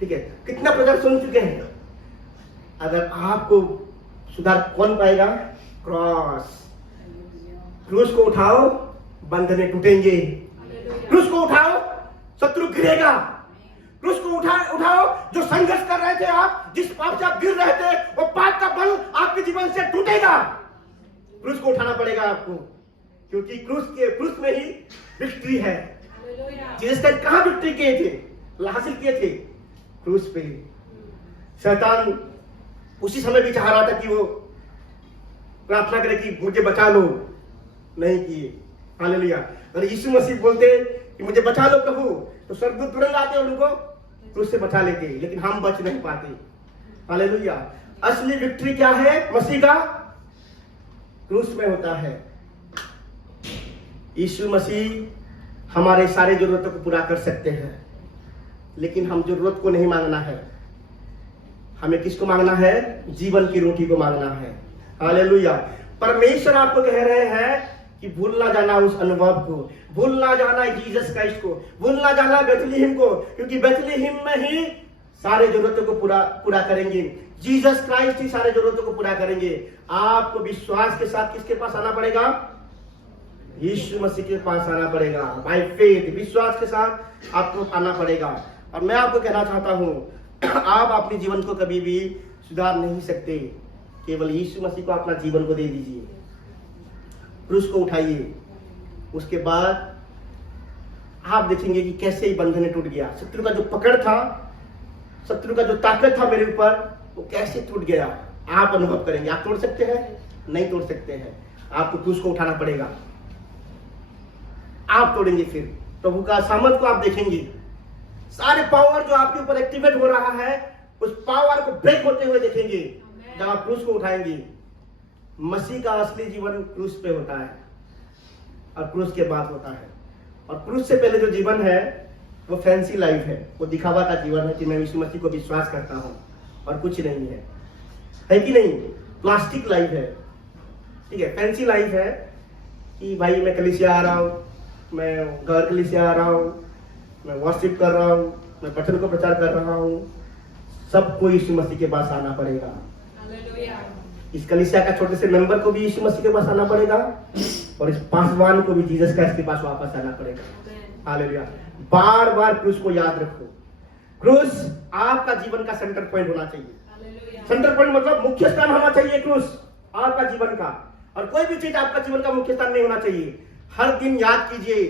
ठीक है, कितना प्रचार सुन चुके हैं। अगर आपको सुधार कौन पाएगा? क्रॉस। क्रूस को उठाओ, बंधने टूटेंगे। क्रूस को उठाओ, शत्रु गिरेगा। क्रूस को उठाओ, जो संघर्ष कर रहे थे आप, जिस पाप से आप गिर रहे थे, वो पाप का बल आपके जीवन से टूटेगा। क्रूस को उठाना पड़ेगा आपको, क्योंकि क्रूस में ही विक्ट्री है। जीसस ने कहां विक्ट्री किए थे, हासिल किए थे? क्रूस पे। शैतान उसी समय भी चाह रहा था कि वो प्रार्थना करे कि मुझे बचा लो, नहीं किए। हालेलुया। अगर यीशु मसीह बोलते कि मुझे बचा लो प्रभु, तो स्वर्गदूत तुरंत आते और उनको क्रूस से बचा लेते, लेकिन हम बच नहीं पाते। हालेलुया। असली विक्ट्री क्या है मसीह का? क्रूस में होता है। यीशु मसीह हमारे सारे जरूरतों को पूरा कर सकते हैं, लेकिन हम जरूरत को नहीं मांगना है। हमें किसको मांगना है? जीवन की रोटी को मांगना है। हालेलुया। परमेश्वर आपको कह रहे हैं कि भूल ना जाना उस अनुभव को, भूल ना जाना जीसस क्राइस्ट को, भूल ना जाना बेथलेहम को, क्योंकि बेथलेहम में ही सारे जरूरतों को पूरा करेंगे। जीसस क्राइस्ट ही सारे जरूरतों को पूरा करेंगे। आपको विश्वास के साथ किसके पास आना पड़ेगा? यीशु मसीह के पास आना पड़ेगा। बाय फेथ, विश्वास के साथ आपको आना पड़ेगा। और मैं आपको कहना चाहता हूं, आप अपने जीवन को कभी भी सुधार नहीं सकते। केवल यीशु मसीह को अपना जीवन को दे दीजिए, क्रूस को उठाइए। उसके बाद आप देखेंगे कि कैसे ही बंधन टूट गया। शत्रु का जो पकड़ था, शत्रु का जो ताकत था मेरे ऊपर, वो कैसे टूट गया आप अनुभव करेंगे। आप तोड़ सकते हैं? नहीं तोड़ सकते हैं। आपको क्रूस को उठाना पड़ेगा, आप तोड़ेंगे। फिर प्रभु का सामर्थ को आप देखेंगे। सारे पावर जो आपके ऊपर एक्टिवेट हो रहा है, उस पावर को ब्रेक होते हुए देखेंगे जब आप क्रूस को उठाएंगे। मसीह का असली जीवन क्रूस पे होता है और क्रूस के बाद होता है। और क्रूस से पहले जो जीवन है वो फैंसी लाइफ है, वो दिखावा का जीवन है कि मैं यीशु मसीह को विश्वास करता हूं और कुछ नहीं है कि नहीं? प्लास्टिक लाइफ है, ठीक है, फैंसी लाइफ है कि भाई मैं कलीसिया आ रहा हूं, मैं घर कलीसिया आ रहा हूं, मैं वर्शिप कर रहा हूं, मैं वचन को प्रचार कर रहा हूं। सबको यीशु मसीह के पास आना पड़ेगा। इस कलीसिया का छोटे से मेंबर को भी यीशु मसीह के पास आना पड़ेगा और इस पासवान को भी जीसस क्राइस्ट के पास वापस आना पड़ेगा। हालेलुया। बार बार क्रूस को याद रखो। क्रूस आपका जीवन का सेंटर पॉइंट होना चाहिए। सेंटर पॉइंट मतलब मुख्य स्थान होना चाहिए क्रूस आपका जीवन का, और कोई भी चीज आपका जीवन का मुख्य स्थान नहीं होना चाहिए। हर दिन याद कीजिए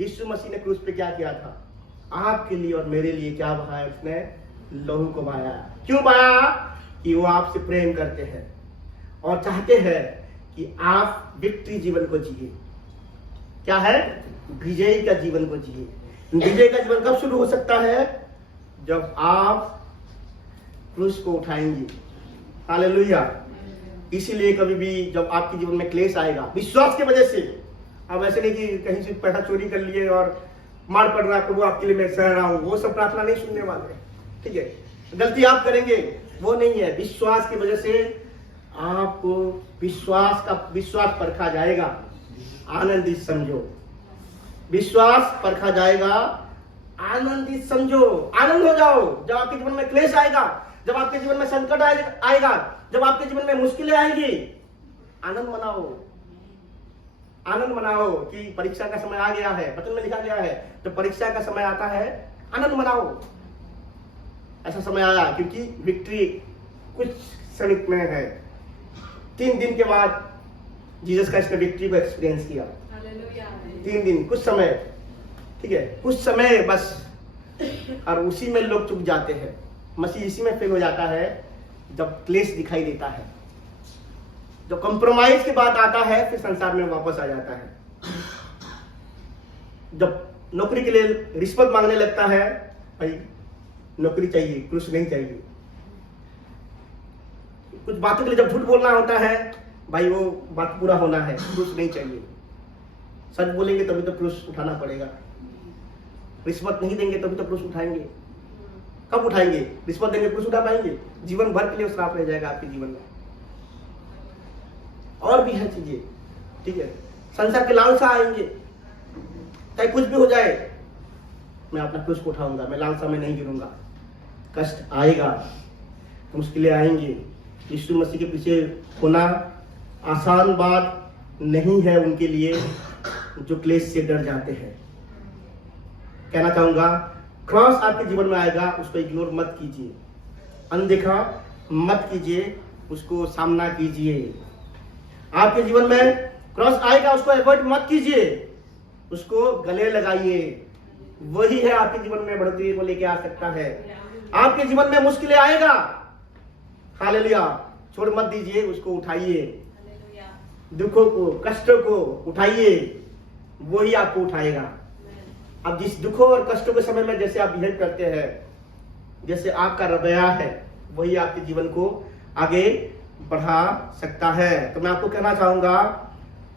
यीशु मसीह ने क्रूस पे क्या किया था आपके लिए और मेरे लिए। क्या बहाया उसने? लहू को बहाया। क्यों बहाया? कि वो आपसे प्रेम करते हैं और चाहते हैं कि आप विक्ट्री जीवन को जिए। क्या है? विजय का जीवन को जिए। विजय का जीवन कब शुरू हो सकता है? जब आप क्रूस को उठाएंगे। हालेलुया। इसीलिए कभी भी जब आपके जीवन में क्लेश आएगा, विश्वास की वजह से, अब ऐसे नहीं कि कहीं से पैसा चोरी कर लिए और मार पड़ रहा है, प्रभु आपके लिए मैं सह रहा हूं, वो सब प्रार्थना नहीं सुनने वाले। ठीक है, गलती आप करेंगे वो नहीं है, विश्वास की वजह से आपको विश्वास परखा जाएगा। आनंदित समझो, विश्वास परखा जाएगा, आनंदित समझो, आनंद हो जाओ। जब आपके जीवन में क्लेश आएगा, जब आपके जीवन में संकट आएगा, जब आपके जीवन में मुश्किलें आएंगी, आनंद मनाओ। आनंद मनाओ कि परीक्षा का समय आ गया है। वचन में लिखा गया है जब परीक्षा का समय आता है आनंद मनाओ। ऐसा समय आया क्योंकि विक्ट्री कुछ क्षणिक में है। 3 दिन के बाद जीसस का इसने विक्ट्री को एक्सपीरियंस किया। 3 दिन, कुछ समय, ठीक है, कुछ समय बस, और उसी में लोग चुक जाते हैं। मसीह इसी में फेल हो जाता है जब क्लेश दिखाई देता है, जब कॉम्प्रोमाइज की बात आता है, फिर संसार में वापस आ जाता है। जब नौकरी के लिए रिश्वत मांगने लगता है, भाई नौकरी चाहिए, क्रूस नहीं चाहिए। कुछ बातों के लिए जब झूठ बोलना होता है, भाई वो बात पूरा होना है, क्रूस नहीं चाहिए। सच बोलेंगे तभी तो क्रूस उठाना पड़ेगा। रिश्वत नहीं देंगे तभी तो क्रूस उठाएंगे। कब उठाएंगे? रिश्वत देंगे क्रूस उठा पाएंगे? जीवन भर के लिए श्राप रह जाएगा आपके जीवन में। और भी है चीजें, ठीक है, संसार के लालसा आएंगे, चाहे कुछ भी हो जाए, मैं अपना क्रूस को उठाऊंगा, मैं लालसा में नहीं गिरूंगा। कष्ट आएगा, मुश्किलें आएंगी। यीशु मसीह के पीछे होना आसान बात नहीं है उनके लिए जो क्लेश से डर जाते हैं। कहना चाहूंगा, क्रॉस आपके जीवन में आएगा, उसको इग्नोर मत कीजिए, अनदेखा मत कीजिए, उसको सामना कीजिए। आपके जीवन में क्रॉस आएगा, उसको अवॉइड मत कीजिए, उसको गले लगाइए। वही है आपके जीवन में बढ़ोतरी को लेके आ सकता है। आपके जीवन में मुश्किलें आएगा, हालेलुया, छोड़ मत दीजिए, उसको उठाइए। दुखों को, कष्टों को उठाइए, वही आपको उठाएगा। अब जिस दुखों और कष्टों के समय में जैसे आप बिहेव करते हैं, जैसे आपका रवैया है, वही आपके जीवन को आगे बढ़ा सकता है। तो मैं आपको कहना चाहूंगा,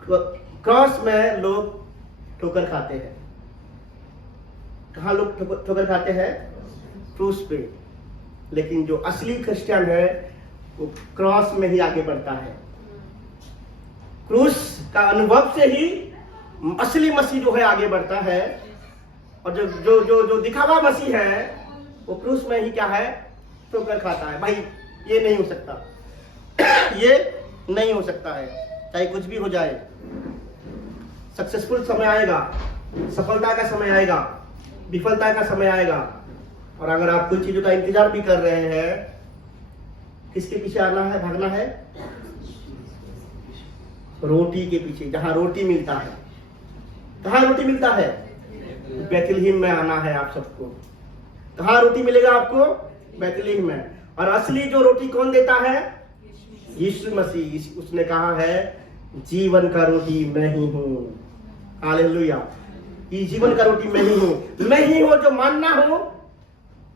क्रॉस में लोग ठोकर खाते हैं। कहाँ लोग ठोकर खाते हैं? क्रूस पे। लेकिन जो असली क्रिश्चियन है वो क्रॉस में ही आगे बढ़ता है। क्रूस का अनुभव से ही असली मसीह जो है आगे बढ़ता है। और जो जो जो जो दिखावा मसीह है वो क्रूस में ही क्या है? ठोकर खाता है। भाई ये नहीं हो सकता, ये नहीं हो सकता है, चाहे कुछ भी हो जाए। सक्सेसफुल समय आएगा, सफलता का समय आएगा, विफलता का समय आएगा। और अगर आप कुछ चीजों का इंतजार भी कर रहे हैं, किसके पीछे आना है, भागना है? रोटी के पीछे, जहां रोटी मिलता है। कहां रोटी मिलता है? बैतलहम में आना है आप सबको। कहां रोटी मिलेगा आपको? बैतलहम में। और असली जो रोटी कौन देता है? यीशु मसीह। उसने कहा है, जीवन का रोटी मैं ही हूं। हालेलुया। ये जीवन का रोटी मैं ही हूं। मैं ही हूं जो मानना हो,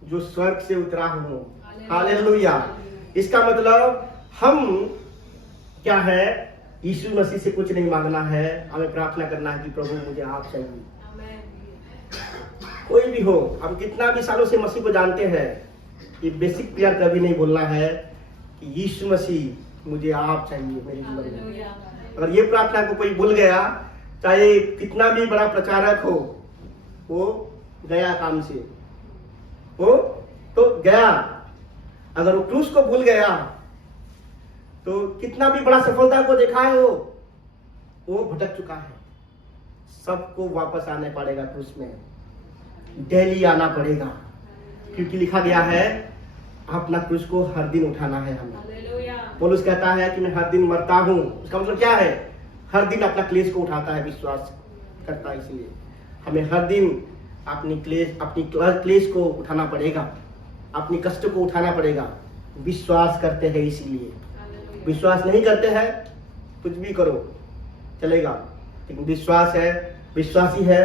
जो स्वर्ग से उतरा हूं। हालेलुया। इसका मतलब हम क्या है? यीशु मसीह से कुछ नहीं मांगना है, हमें प्रार्थना करना है कि प्रभु मुझे आप चाहिए। कोई भी हो, हम कितना भी सालों से मसीह को जानते हैं, ये बेसिक प्रेयर कभी नहीं बोलना है कि यीशु मसीह मुझे आप चाहिए मेरे जीवन में। अगर ये प्रार्थना को कोई भूल गया, चाहे कितना भी बड़ा प्रचारक हो, वो गया काम से, वो तो गया। अगर वो क्रूस को भूल गया तो कितना भी बड़ा सफलता को देखा है वो भटक चुका है। सबको वापस आने पड़ेगा क्रूस में, डेली आना पड़ेगा, क्योंकि लिखा गया है अपना क्रूस को हर दिन उठाना है हमें। पौलुस कहता है कि मैं हर दिन मरता हूं। उसका मतलब क्या है? हर दिन अपना क्लेश को उठाता है, विश्वास करता है। इसलिए हमें हर दिन अपनी क्लेश को उठाना पड़ेगा, अपनी कष्ट को उठाना पड़ेगा। विश्वास करते हैं, इसीलिए। विश्वास नहीं करते हैं, कुछ भी करो चलेगा, लेकिन विश्वास है, विश्वासी है,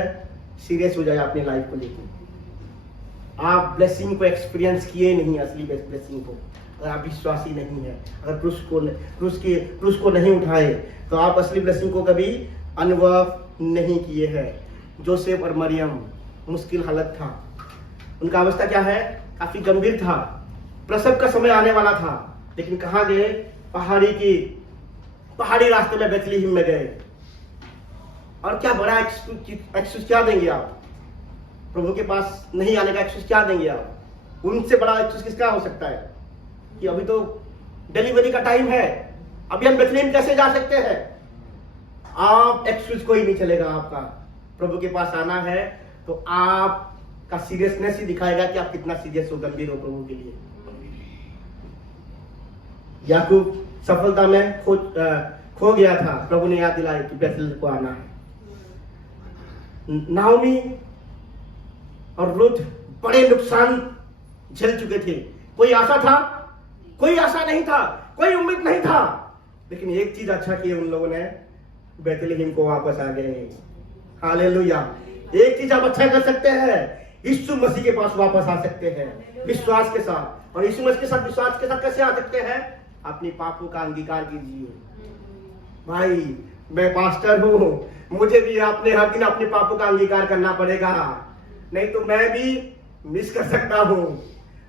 सीरियस हो जाए अपनी लाइफ को लेकर। आप ब्लेसिंग को एक्सपीरियंस किए नहीं, असली ब्लेसिंग को, अगर आप विश्वासी नहीं है, अगर क्रूस को नहीं उठाए, तो आप असली ब्लेसिंग को कभी अनुभव नहीं किए हैं। जोसेफ और मरियम, मुश्किल हालत था, उनका अवस्था क्या है, काफी गंभीर था, प्रसव का समय आने वाला था, लेकिन कहाँ गए, पहाड़ी रास्ते में बेथलेहम में गए। और क्या बड़ा एक्सक्यूज क्या देंगे आप, प्रभु के पास नहीं आने का एक्सक्यूज क्या देंगे आप, उनसे बड़ा एक्सक्यूज किसका हो सकता है कि अभी तो डिलीवरी का टाइम है, अभी हम बेथलेहम कैसे जा सकते हैं। आप एक्सक्यूज कोई नहीं चलेगा आपका, प्रभु के पास आना है तो आपका सीरियसनेस ही दिखाएगा कि आप कितना सीरियस हो, गंभीर हो प्रभु के लिए। याकूब सफलता में खो गया था, प्रभु ने याद दिलाया कि बेथलेहम को आना है। नाओमी और रुथ बड़े नुकसान झेल चुके थे, कोई आशा था, कोई आशा नहीं था, कोई उम्मीद नहीं था, लेकिन एक चीज अच्छा किया उन लोगों ने, बेथलेहम को वापस आ गए। हालेलुया। एक चीज आप अच्छा कर सकते हैं, यीशु मसीह के पास वापस आ सकते हैं विश्वास के साथ। और यीशु मसीह के साथ विश्वास के साथ कैसे आ सकते हैं, अपनी पापों का अंगीकार कीजिए। भाई मैं पास्टर हूं, मुझे भी अपने हर दिन अपने पापों का अंगीकार करना पड़ेगा, नहीं तो मैं भी मिस कर सकता हूं।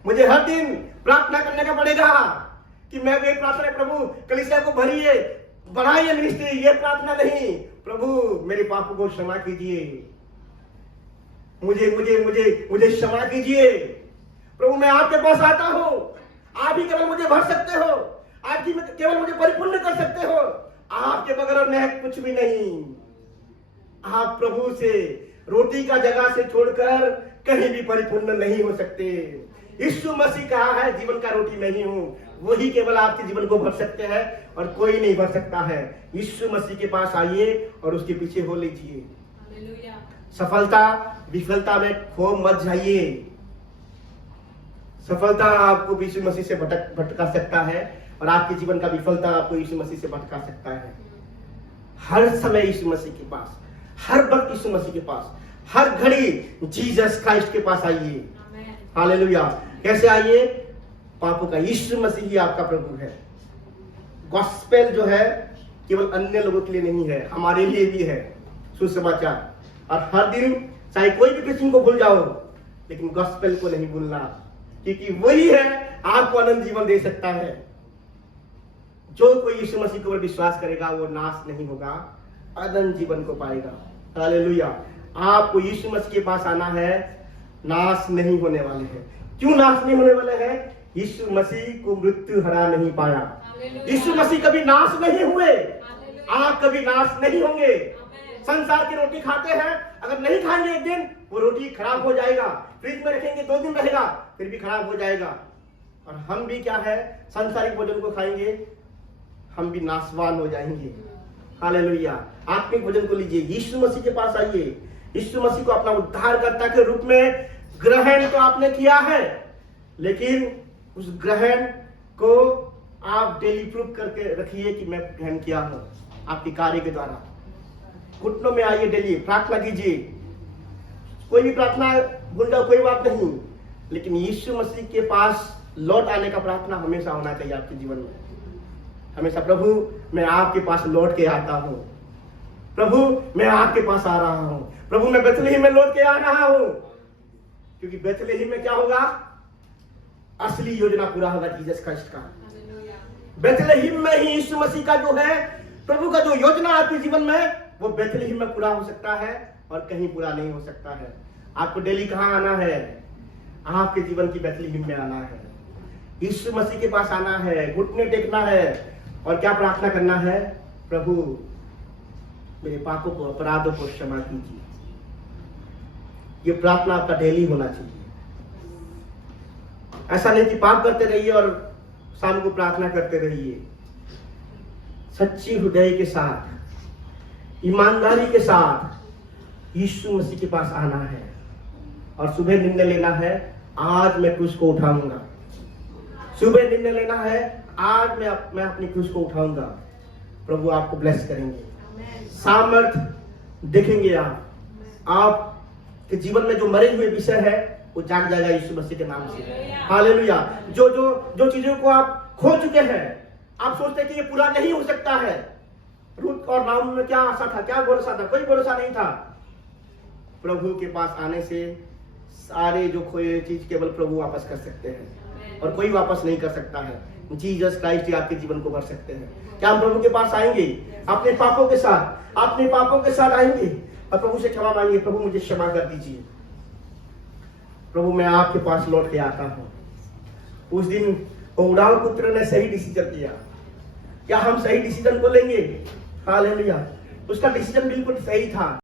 मुझे हर दिन प्रार्थना करने का पड़ेगा कि मैं भी प्रार्थना, प्रभु कलीसिया को भरिए, बढ़ाइए मिनिस्ट्री, ये प्रार्थना नहीं, प्रभु मेरे पापों को क्षमा कीजिए, मुझे मुझे मुझे मुझे क्षमा कीजिए। प्रभु मैं आपके पास आता हूं, आप ही केवल मुझे भर सकते हो, आप ही केवल मुझे परिपूर्ण कर सकते हो, आपके बगैर मैं कुछ भी नहीं। आप प्रभु से रोटी का जगह से छोड़कर कहीं भी परिपूर्ण नहीं हो सकते। यीशु मसीह कहा है जीवन का रोटी मैं ही हूं, वही केवल आपके जीवन को भर सकते हैं और कोई नहीं भर सकता है। यीशु मसीह के पास आइए और उसके पीछे हो लीजिए। सफलता विफलता में खो मत जाइए। सफलता आपको यीशु मसीह से भटका सकता है और आपके जीवन का विफलता आपको यीशु मसीह से भटका सकता है। हर समय यीशु मसीह के पास, हर वक्त यीशु मसीह के पास, हर घड़ी जीसस क्राइस्ट के पास आइए। हालेलुया। कैसे आइए, पापों का, यीशु मसीह ही आपका प्रभु है। गॉस्पेल जो है केवल अन्य लोगों के लिए नहीं है, हमारे लिए भी है सुसमाचार। और हर दिन चाहे कोई भी किसी को भूल जाओ, लेकिन गॉस्पेल को नहीं भूलना, क्योंकि वही है आपको अनंत जीवन दे सकता है। जो कोई यीशु मसीह के ऊपर विश्वास करेगा वो नाश नहीं होगा, अनंत जीवन को पाएगा। हालेलुया। आपको यीशु मसीह के पास आना है, नाश नहीं होने वाले हैं। क्यों नाश नहीं होने वाले हैं? यीशु मसीह को मृत्यु हरा नहीं पाया। यीशु मसीह कभी नाश नहीं हुए, आप कभी नाश नहीं होंगे। संसार की रोटी खाते हैं, अगर नहीं खाएंगे एक दिन वो रोटी खराब हो जाएगा, फ्रिज में रखेंगे 2 दिन रहेगा फिर भी खराब हो जाएगा। और हम भी क्या है, सांसारिक भोजन को खाएंगे, हम भी नाशवान हो जाएंगे। हालेलुया। आत्मिक भोजन को लीजिए, यीशु मसीह के पास आइए। यीशु मसीह को अपना उद्धारकर्ता के रूप में ग्रहण तो आपने किया है, लेकिन उस ग्रहण को आप डेली प्रूफ करके रखिए कि मैं ग्रहण किया हूं आपके कार्य के द्वारा। घुटनों में आइए, डेली प्रार्थना कीजिए। कोई भी प्रार्थना भूल जाओ कोई बात नहीं, लेकिन यीशु मसीह के पास लौट आने का प्रार्थना हमेशा होना चाहिए आपके जीवन में। हमेशा, प्रभु मैं आपके पास लौट के आता हूं, प्रभु मैं आपके पास आ रहा हूं, प्रभु मैं बेथलेहम में लौट के आ रहा हूं। क्योंकि बेथलेहम में क्या होगा, असली योजना पूरा होगा जीसस क्राइस्ट का। बेथलेहम में ही यीशु मसीह का जो है, प्रभु का जो योजना आपके जीवन में, वो बेथलेहम में पूरा हो सकता है और कहीं पूरा नहीं हो सकता है। आपको डेली कहां आना है? आपके जीवन की बेथलेहम में आना है, यीशु मसीह के पास आना है, घुटने टेकना है और क्या प्रार्थना करना है, प्रभु मेरे पापों को, अपराधों को क्षमा कीजिए। ये प्रार्थना आपका डेली होना चाहिए। ऐसा नहीं कि पाप करते रहिए और शाम को प्रार्थना करते रहिए। सच्ची हृदय के साथ, ईमानदारी के साथ यीशु मसीह के पास आना है और सुबह निर्णय लेना है, आज मैं क्रूस को उठाऊंगा। सुबह निर्णय लेना है, आज मैं अपनी क्रूस को उठाऊंगा। प्रभु आपको ब्लेस करेंगे, सामर्थ देखेंगे। आपके जीवन में जो मरे हुए विषय है वो जाग जाएगा यीशु मसीह के नाम से। हालेलुया। जो जो जो चीजों को आप खो चुके हैं, आप सोचते हैं कि ये पूरा नहीं हो सकता है। रूत और नाओमी में क्या आशा था, क्या भरोसा था? कोई भरोसा नहीं था। प्रभु के पास आने से सारे जो खोए चीज केवल प्रभु वापस कर सकते हैं, और कोई वापस नहीं कर सकता है। जीसस क्राइस्ट ही आपके जीवन को भर सकते हैं। क्या हम प्रभु के पास आएंगे अपने पापों के साथ? अपने पापों के साथ आएंगे और प्रभु से क्षमा मांगिए, प्रभु मुझे क्षमा कर दीजिए, प्रभु मैं आपके पास लौट के आता हूँ। उस दिन उड़ाव पुत्र ने सही डिसीजन किया। क्या हम सही डिसीजन को लेंगे? हालेलुया। उसका डिसीजन बिल्कुल सही था।